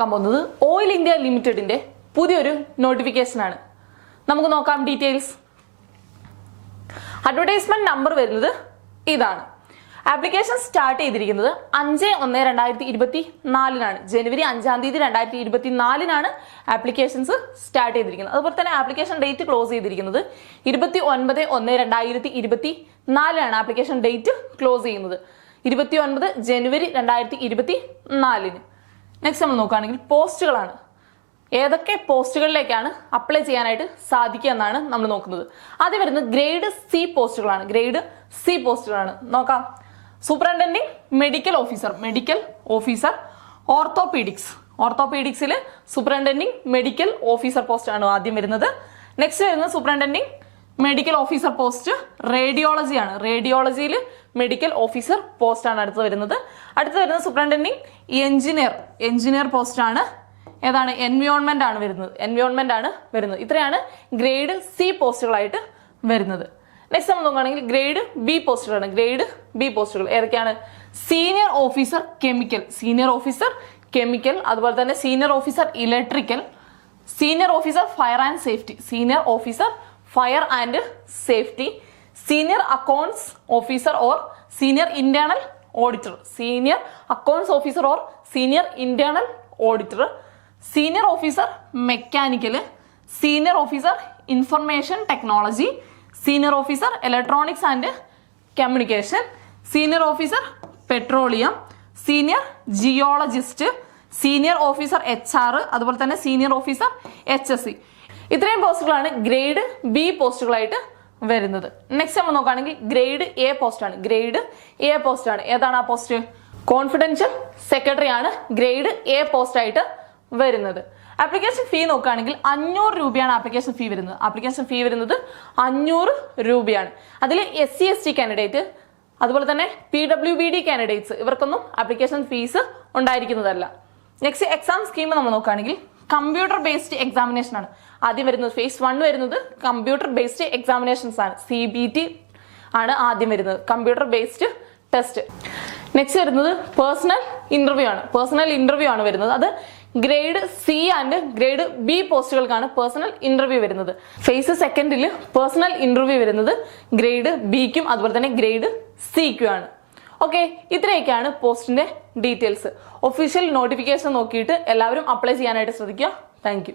നോക്കാൻ പോകുന്നത് oil India ലിമിറ്റഡിന്റെ പുതിയൊരു നോട്ടിഫിക്കേഷൻ ആണ്. നമുക്ക് നോക്കാം ഡീറ്റെയിൽസ്. അഡ്വർടൈസ്മെന്റ് നമ്പർ വരുന്നത് ഇതാണ്. ആപ്ലിക്കേഷൻ സ്റ്റാർട്ട് ചെയ്തിരിക്കുന്നത് 5/1/2024 ജനുവരി 5 2024 ആപ്ലിക്കേഷൻസ് സ്റ്റാർട്ട് ചെയ്തിരിക്കുന്നത്. അതുപോലെ തന്നെ ആപ്ലിക്കേഷൻ ഡേറ്റ് ക്ലോസ് ചെയ്തിരിക്കുന്നത് 29/1/2024 ആപ്ലിക്കേഷൻ ഡേറ്റ് ക്ലോസ് ചെയ്യുന്നത് 29 ജനുവരി 2024. നെക്സ്റ്റ് നമ്മൾ നോക്കുകയാണെങ്കിൽ പോസ്റ്റുകളാണ്. ഏതൊക്കെ പോസ്റ്റുകളിലേക്കാണ് അപ്ലൈ ചെയ്യാനായിട്ട് സാധിക്കുക എന്നാണ് നമ്മൾ നോക്കുന്നത്. ആദ്യം വരുന്നത് ഗ്രേഡ് സി പോസ്റ്റുകളാണ്. ഗ്രേഡ് സി പോസ്റ്റുകളാണ് നോക്കാം. സൂപ്രണ്ടൻഡിങ് മെഡിക്കൽ ഓഫീസർ ഓർത്തോപീഡിക്സിൽ സൂപ്രണ്ടൻഡിങ് മെഡിക്കൽ ഓഫീസർ പോസ്റ്റ് ആണ് ആദ്യം വരുന്നത്. നെക്സ്റ്റ് വരുന്നത് superintending medical officer post radiology ആണ്. റേഡിയോളജിയിൽ മെഡിക്കൽ ഓഫീസർ പോസ്റ്റ് ആണ് അടുത്ത് വരുന്നത്. അടുത്ത് വരുന്നത് സൂപ്രണ്ടൻഡിങ് എഞ്ചിനീയർ പോസ്റ്റ് ആണ്. ഏതാണ്? എൻവയോൺമെന്റ് ആണ് വരുന്നത്. ഇത്രയാണ് ഗ്രേഡ് സി പോസ്റ്റുകളായിട്ട് വരുന്നത്. നെക്സ്റ്റ് നമ്മൾ നോക്കുകയാണെങ്കിൽ ഗ്രേഡ് ബി പോസ്റ്റുകളാണ്. ഗ്രേഡ് ബി പോസ്റ്റുകൾ ഏതൊക്കെയാണ്? സീനിയർ ഓഫീസർ കെമിക്കൽ, അതുപോലെ തന്നെ senior officer electrical, senior officer fire and safety, senior accounts officer or senior internal auditor, senior officer mechanical, senior officer information technology, senior officer electronics and communication, senior officer petroleum, senior geologist, senior officer HR, അതുപോലെ തന്നെ senior officer HSC. ഇത്രയും പോസ്റ്റുകളാണ് grade B പോസ്റ്റുകളായിട്ട് വരുന്നത്. Next നമ്മൾ നോക്കുകയാണെങ്കിൽ grade A post ആണ്. ഏതാണ് ആ post? Confidential secretary ആണ് ഗ്രേഡ് എ പോസ്റ്റ് ആയിട്ട് വരുന്നത്. ആപ്ലിക്കേഷൻ ഫീ നോക്കുകയാണെങ്കിൽ 500 രൂപയാണ് ആപ്ലിക്കേഷൻ ഫീ വരുന്നത് 500 രൂപയാണ്. അതിൽ SC ST കാൻഡിഡേറ്റ്, അതുപോലെ തന്നെ PWBD കാൻഡിഡേറ്റ്സ് ഇവർക്കൊന്നും ആപ്ലിക്കേഷൻ ഫീസ് ഉണ്ടായിരിക്കുന്നതല്ല. നെക്സ്റ്റ് എക്സാം സ്കീം നമ്മൾ നോക്കുകയാണെങ്കിൽ കമ്പ്യൂട്ടർ ബേസ്ഡ് എക്സാമിനേഷൻ ആണ് ആദ്യം വരുന്നത്. ഫേസ് 1 വരുന്നത് കമ്പ്യൂട്ടർ ബേസ്ഡ് എക്സാമിനേഷൻസ് ആണ്. CBT ആണ് ആദ്യം വരുന്നത്, കമ്പ്യൂട്ടർ ബേസ്ഡ് ടെസ്റ്റ്. നെക്സ്റ്റ് വരുന്നത് പേഴ്സണൽ ഇന്റർവ്യൂ ആണ് വരുന്നത്. അത് grade C and grade B പോസ്റ്റുകൾക്കാണ് പേഴ്സണൽ ഇന്റർവ്യൂ വരുന്നത്. ഫേസ് സെക്കൻഡിൽ പേഴ്സണൽ ഇന്റർവ്യൂ വരുന്നത് ഗ്രേഡ് ബിക്കും അതുപോലെ തന്നെ ഗ്രേഡ് സിക്കും ആണ്. ഓക്കെ, ഇത്രയൊക്കെയാണ് പോസ്റ്റിന്റെ ഡീറ്റെയിൽസ്. ഒഫീഷ്യൽ നോട്ടിഫിക്കേഷൻ നോക്കിയിട്ട് എല്ലാവരും അപ്ലൈ ചെയ്യാനായിട്ട് ശ്രദ്ധിക്കുക. Thank you.